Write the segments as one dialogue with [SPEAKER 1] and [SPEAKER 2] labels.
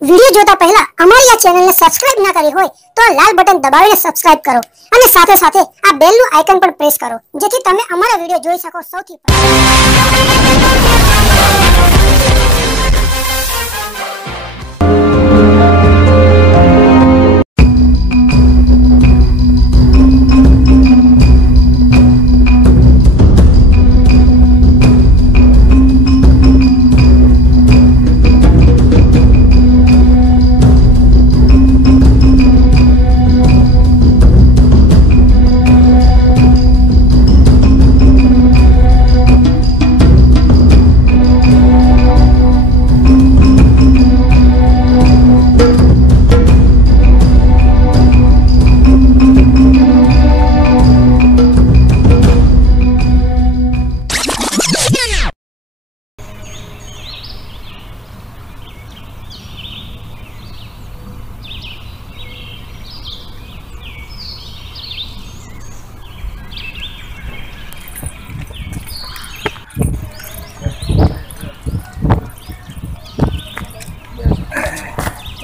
[SPEAKER 1] Video જોતા પહેલા અમારી આ ચેનલને સબસ્ક્રાઇબ ના કરી હોય તો આ લાલ બટન દબાવીને સબસ્ક્રાઇબ કરો અને સાથે સાથે આ બેલનું આઇકન પણ પ્રેસ કરો જેથી તમે અમારા વિડિયો જોઈ શકો સૌથી પહેલા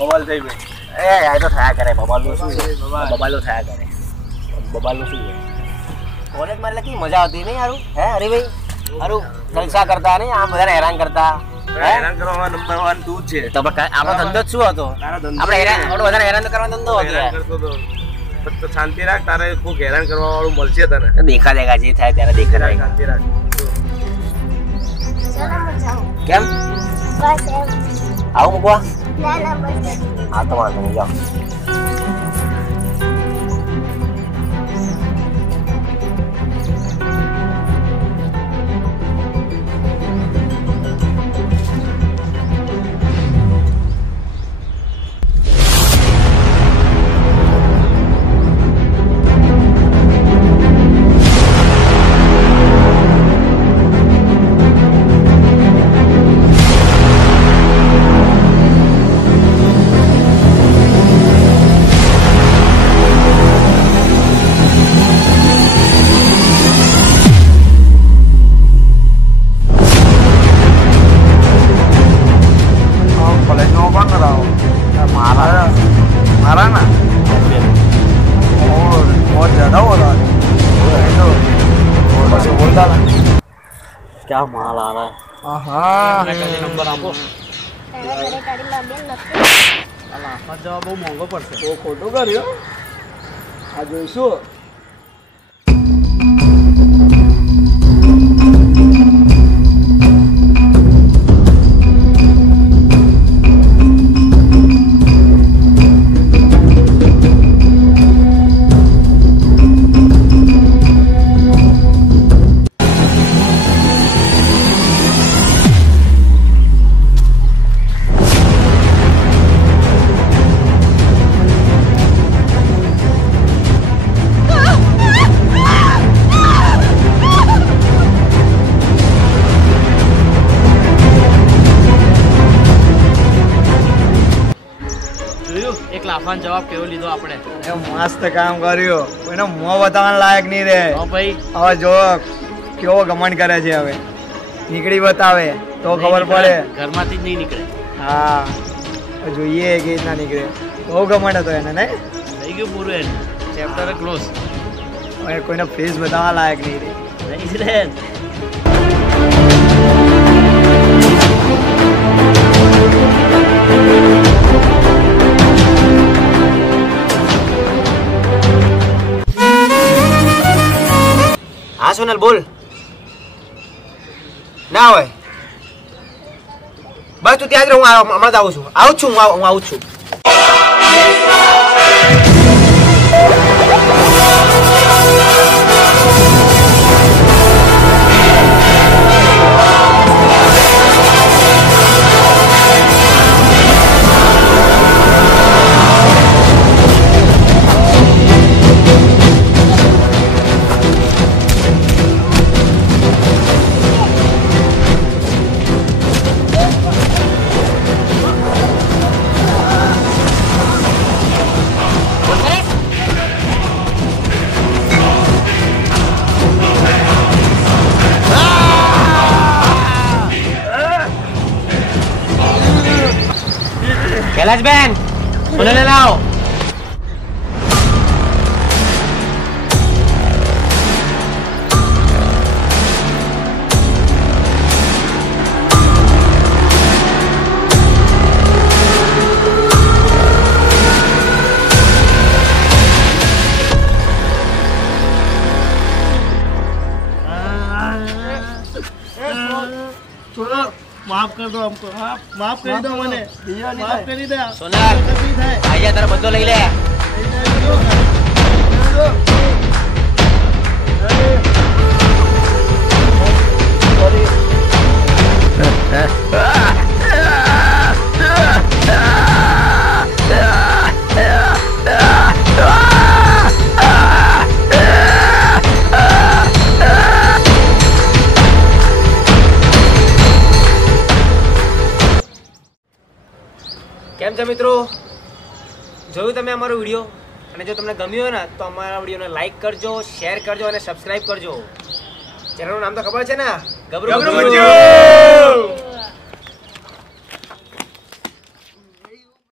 [SPEAKER 2] બબાલ થઈ ગઈ
[SPEAKER 3] એ આ તો થયા કરે બબાલનું શું બબાલો થયા કરે. બબાલનું શું કોલેજમાં એટલે કેવી મજા આવતી નહીં હારું? હે અરે ભાઈ હારું જલસા કરતા નહીં? આમ બધાને હેરાન કરતા?
[SPEAKER 2] હેરાન કરવા નંબર વન તું છે.
[SPEAKER 3] તો પણ આપણો ધંધો જ શું હતો? આપણે હેરાન આપણે વધારે હેરાન કરવાનો ધંધો હતો
[SPEAKER 2] કરતો તો શાંતિ રાખ તારે ખૂબ હેરાન કરવા વાળું મળશે તને.
[SPEAKER 3] દેખા દેખા જે થાય ત્યારે દેખા
[SPEAKER 2] શાંતિ રાખ.
[SPEAKER 3] કેમ?
[SPEAKER 1] બસ એમ.
[SPEAKER 3] આવું મૂકવા.
[SPEAKER 1] ના ના બસ
[SPEAKER 3] હા તો વાંધો નહીં જાઓ. ક્યાં માલ આ રહા
[SPEAKER 2] હા હા
[SPEAKER 3] નંબર આપો
[SPEAKER 1] તારા ઘરે તારી માં બેન નથી
[SPEAKER 3] જવા બહુ મોંઘો પડશે
[SPEAKER 2] તો ખોટું કર્યો આ જોઈશું
[SPEAKER 4] જોયું એક લાફાન જવાબ કેવો લીધો આપણે?
[SPEAKER 2] એ મસ્ત કામ કર્યું. કોઈને મોં બતાવવા લાયક નહીં રે
[SPEAKER 4] હા ભાઈ.
[SPEAKER 2] હવે જો કેવો ગમન કરે છે હવે. નીકળી બતાવે તો ખબર પડે.
[SPEAKER 4] ઘરમાંથી જ નહીં નીકળે.
[SPEAKER 2] હા. જોઈએ કે રીતના નીકળે. બહુ ગમન હતો એને ને
[SPEAKER 4] થઈ ગયું પૂરું એને. ચેપ્ટર ક્લોઝ
[SPEAKER 2] હવે કોઈને ફેસ બતાવવા લાયક નહીં રે
[SPEAKER 4] નહીં રે
[SPEAKER 3] હા સોનલ બોલ ના હોય બસ તું ત્યાં જ રહે હું આવ- હમણાં જ આવું છું આવું જ છું હું આવ- હું આવું જ છું
[SPEAKER 5] કૈલાશબેન મને
[SPEAKER 4] માફ કર દો અમકો માફ કરી દો મને માફ કરી દે
[SPEAKER 5] સોનાર આયા તારા બધો લઈ લે Sorry. કેમ છે મિત્રો? જોયું તમે અમારો વીડિયો? અને જો તમને ગમ્યું હોય ને, તો અમારા વિડીયોને લાઈક કરજો શેર કરજો અને સબસ્ક્રાઈબ કરજો. ચેનલનું નામ તો ખબર છે ને? ગબરું!